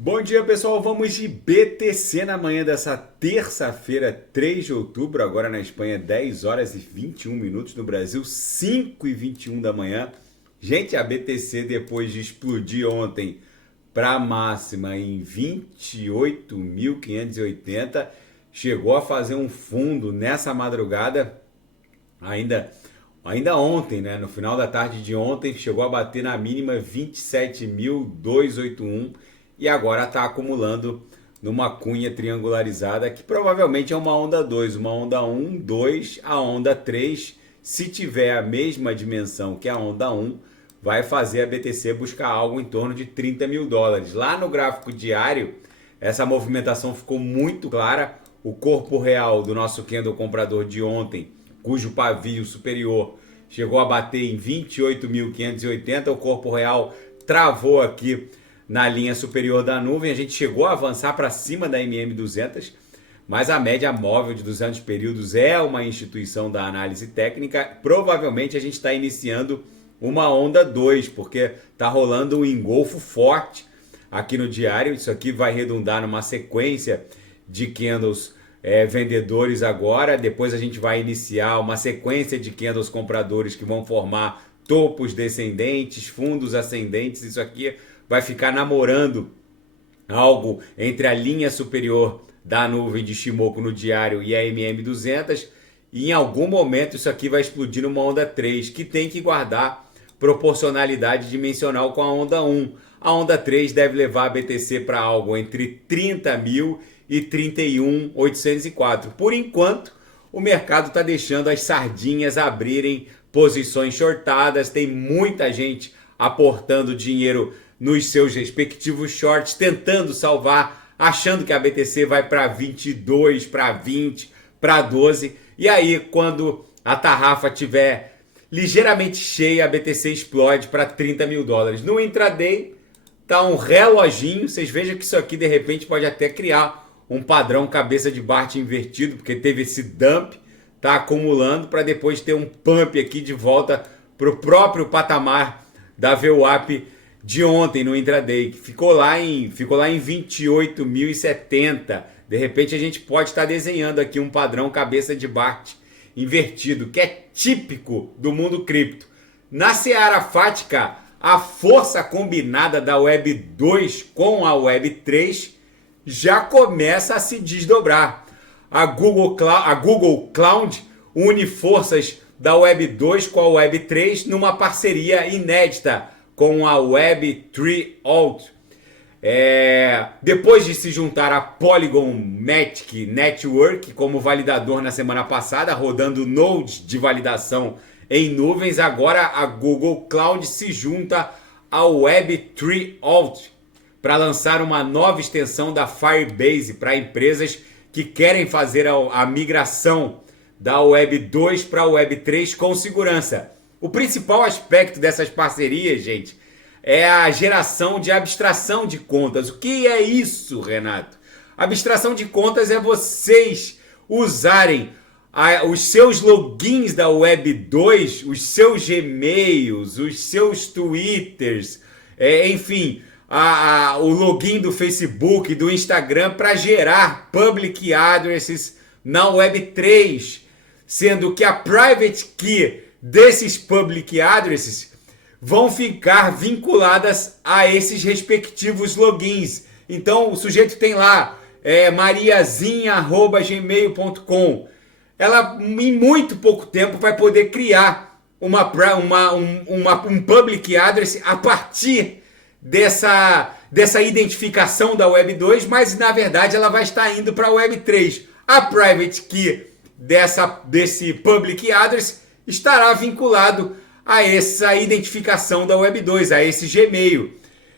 Bom dia, pessoal. Vamos de BTC na manhã dessa terça-feira, 3 de outubro. Agora na Espanha, 10 horas e 21 minutos. No Brasil, 5 e 21 da manhã. Gente, a BTC, depois de explodir ontem para a máxima em 28.580, chegou a fazer um fundo nessa madrugada, ainda ontem, né? No final da tarde de ontem, chegou a bater na mínima 27.281 e agora está acumulando numa cunha triangularizada que provavelmente é uma onda 2, uma onda 1, 2, a onda 3, se tiver a mesma dimensão que a onda 1, vai fazer a BTC buscar algo em torno de 30 mil dólares. Lá no gráfico diário, essa movimentação ficou muito clara. O corpo real do nosso candle comprador de ontem, cujo pavio superior chegou a bater em 28.580, o corpo real travou aqui na linha superior da nuvem, a gente chegou a avançar para cima da MM200, mas a média móvel de 200 períodos é uma instituição da análise técnica. Provavelmente a gente está iniciando uma onda 2, porque está rolando um engolfo forte aqui no diário. Isso aqui vai redundar numa sequência de candles vendedores agora. Depois a gente vai iniciar uma sequência de candles compradores que vão formar topos descendentes, fundos ascendentes. Isso aqui vai ficar namorando algo entre a linha superior da nuvem de Shimoku no diário e a MM200. E em algum momento isso aqui vai explodir numa onda 3, que tem que guardar proporcionalidade dimensional com a onda 1. A onda 3 deve levar a BTC para algo entre 30 mil e 31.804. Por enquanto, o mercado está deixando as sardinhas abrirem posições shortadas. Tem muita gente aportando dinheiro nos seus respectivos shorts, tentando salvar, achando que a BTC vai para 22, para 20, para 12. E aí, quando a tarrafa tiver ligeiramente cheia, a BTC explode para 30 mil dólares. No intraday, tá um reloginho. Vocês vejam que isso aqui, de repente, pode até criar um padrão cabeça de Bart invertido, porque teve esse dump, tá acumulando para depois ter um pump aqui de volta para o próprio patamar da VWAP de ontem no intraday, que ficou lá em 28.070. De repente a gente pode estar desenhando aqui um padrão cabeça de Bart invertido, que é típico do mundo cripto. Na seara fática, a força combinada da Web 2 com a Web 3 já começa a se desdobrar. A Google Cloud une forças da Web 2 com a Web 3 numa parceria inédita com a Web3 Alt. Depois de se juntar a Polygon Matic Network como validador na semana passada, rodando nodes de validação em nuvens, agora a Google Cloud se junta ao Web3 Alt para lançar uma nova extensão da Firebase para empresas que querem fazer a migração da Web 2 para a Web 3 com segurança. O principal aspecto dessas parcerias, gente, é a geração de abstração de contas. O que é isso, Renato? Abstração de contas é vocês usarem os seus logins da Web 2, os seus Gmails, os seus Twitters, enfim, o login do Facebook, do Instagram, para gerar public addresses na Web 3, sendo que a private key desses public addresses vão ficar vinculadas a esses respectivos logins. Então o sujeito tem lá mariazinha@gmail.com. Ela em muito pouco tempo vai poder criar um public address a partir dessa identificação da Web 2, mas na verdade ela vai estar indo para a Web 3. A private key desse public address estará vinculado a essa identificação da Web 2, a esse Gmail.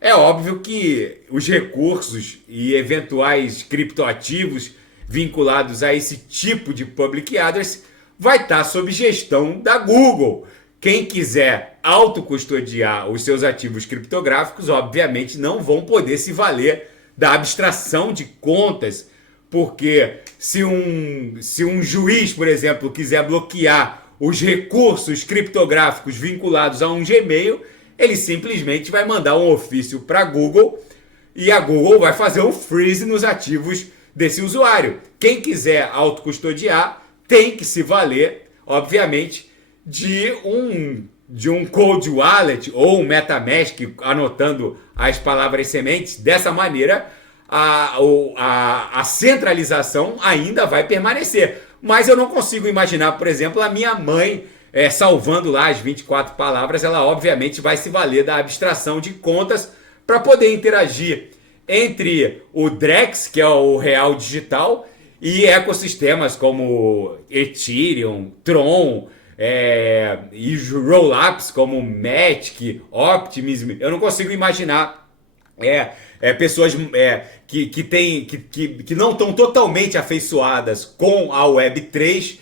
É óbvio que os recursos e eventuais criptoativos vinculados a esse tipo de public address vai estar sob gestão da Google. Quem quiser autocustodiar os seus ativos criptográficos, obviamente não vão poder se valer da abstração de contas, porque se um juiz, por exemplo, quiser bloquear os recursos criptográficos vinculados a um Gmail, ele simplesmente vai mandar um ofício para a Google e a Google vai fazer um freeze nos ativos desse usuário. Quem quiser autocustodiar tem que se valer, obviamente, de um cold wallet ou um MetaMask anotando as palavras sementes. Dessa maneira, a centralização ainda vai permanecer. Mas eu não consigo imaginar, por exemplo, a minha mãe salvando lá as 24 palavras. Ela obviamente vai se valer da abstração de contas para poder interagir entre o Drex, que é o real digital, e ecossistemas como Ethereum, Tron, e roll-ups como Matic, Optimism. Eu não consigo imaginar pessoas que não estão totalmente afeiçoadas com a Web3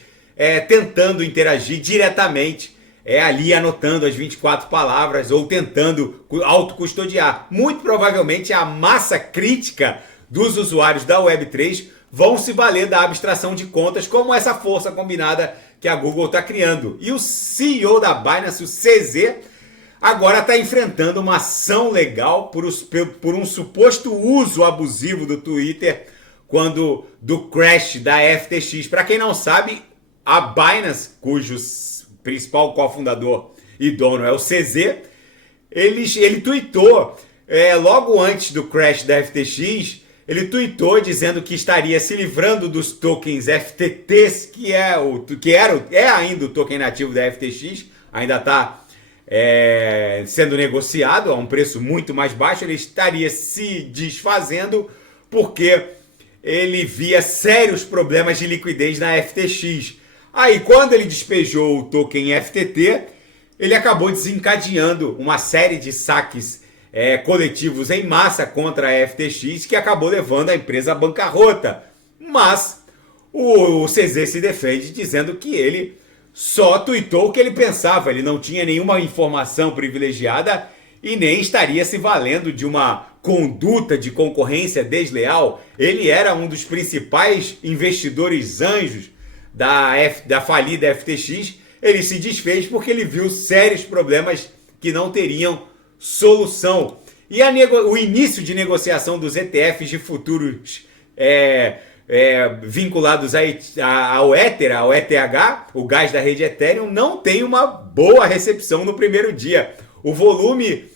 tentando interagir diretamente, ali anotando as 24 palavras ou tentando autocustodiar. Muito provavelmente a massa crítica dos usuários da Web3 vão se valer da abstração de contas como essa força combinada que a Google está criando. E o CEO da Binance, o CZ, agora está enfrentando uma ação legal por um suposto uso abusivo do Twitter do crash da FTX. Para quem não sabe, a Binance, cujo principal cofundador e dono é o CZ, ele tweetou logo antes do crash da FTX. Ele tweetou dizendo que estaria se livrando dos tokens FTTs, que é ainda o token nativo da FTX, ainda está sendo negociado a um preço muito mais baixo. Ele estaria se desfazendo porque ele via sérios problemas de liquidez na FTX. Aí, quando ele despejou o token FTT, ele acabou desencadeando uma série de saques coletivos em massa contra a FTX, que acabou levando a empresa à bancarrota. Mas o CZ se defende dizendo que ele só tweetou o que ele pensava, ele não tinha nenhuma informação privilegiada e nem estaria se valendo de uma conduta de concorrência desleal. Ele era um dos principais investidores anjos da falida FTX. Ele se desfez porque ele viu sérios problemas que não teriam solução. E o início de negociação dos ETFs de futuros vinculados ao Ether, ao ETH, o gás da rede Ethereum, não tem uma boa recepção no primeiro dia. O volume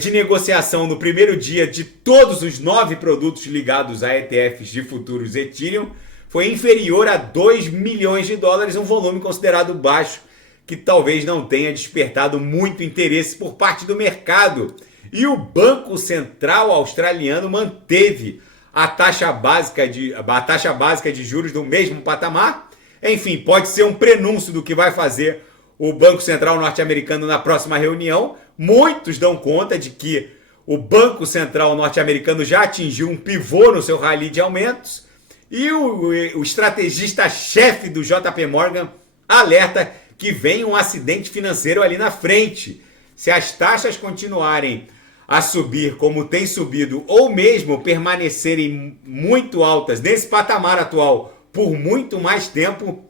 de negociação no primeiro dia de todos os 9 produtos ligados a ETFs de futuros Ethereum foi inferior a 2 milhões de dólares, um volume considerado baixo, que talvez não tenha despertado muito interesse por parte do mercado. E o Banco Central australiano manteve a taxa básica de juros no mesmo patamar. Enfim, pode ser um prenúncio do que vai fazer o Banco Central norte-americano na próxima reunião. Muitos dão conta de que o Banco Central norte-americano já atingiu um pivô no seu rally de aumentos. E o estrategista-chefe do JP Morgan alerta que vem um acidente financeiro ali na frente. Se as taxas continuarem a subir como tem subido, ou mesmo permanecerem muito altas nesse patamar atual por muito mais tempo,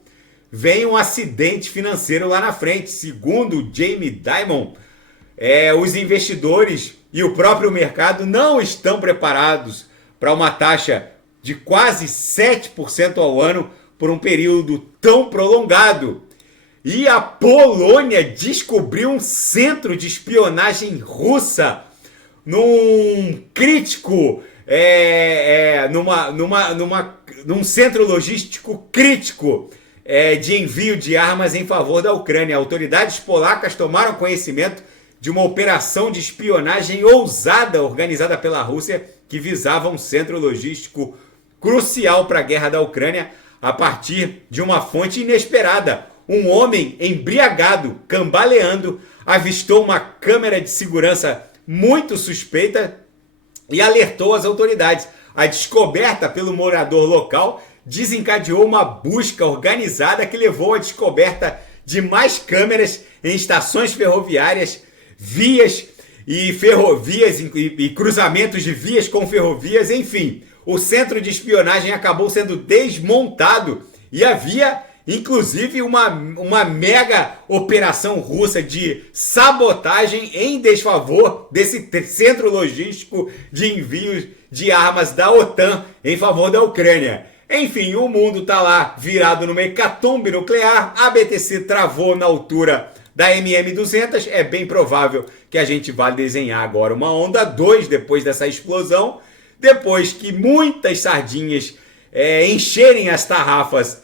vem um acidente financeiro lá na frente. Segundo Jamie Dimon, os investidores e o próprio mercado não estão preparados para uma taxa de quase 7% ao ano por um período tão prolongado. E a Polônia descobriu um centro de espionagem russa num centro logístico crítico de envio de armas em favor da Ucrânia. Autoridades polacas tomaram conhecimento de uma operação de espionagem ousada organizada pela Rússia que visava um centro logístico crucial para a guerra da Ucrânia a partir de uma fonte inesperada. Um homem embriagado, cambaleando, avistou uma câmera de segurança muito suspeita e alertou as autoridades. A descoberta pelo morador local desencadeou uma busca organizada que levou à descoberta de mais câmeras em estações ferroviárias, vias e cruzamentos de vias com ferrovias. Enfim, o centro de espionagem acabou sendo desmontado e havia inclusive uma mega operação russa de sabotagem em desfavor desse centro logístico de envios de armas da OTAN em favor da Ucrânia. Enfim, o mundo tá lá virado numa hecatombe nuclear, a BTC travou na altura da MM200, é bem provável que a gente vá desenhar agora uma onda 2 depois dessa explosão, depois que muitas sardinhas encherem as tarrafas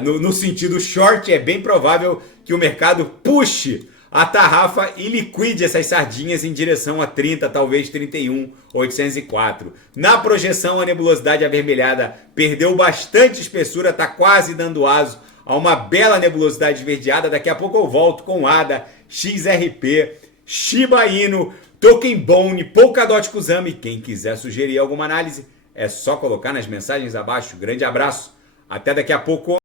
no sentido short, é bem provável que o mercado puxe a tarrafa e liquide essas sardinhas em direção a 30, talvez 31.804. Na projeção, a nebulosidade avermelhada perdeu bastante espessura, está quase dando aso a uma bela nebulosidade esverdeada. Daqui a pouco eu volto com ADA, XRP, Shiba Inu, Token Bone, Polkadot Kusama. Quem quiser sugerir alguma análise, é só colocar nas mensagens abaixo. Grande abraço, até daqui a pouco.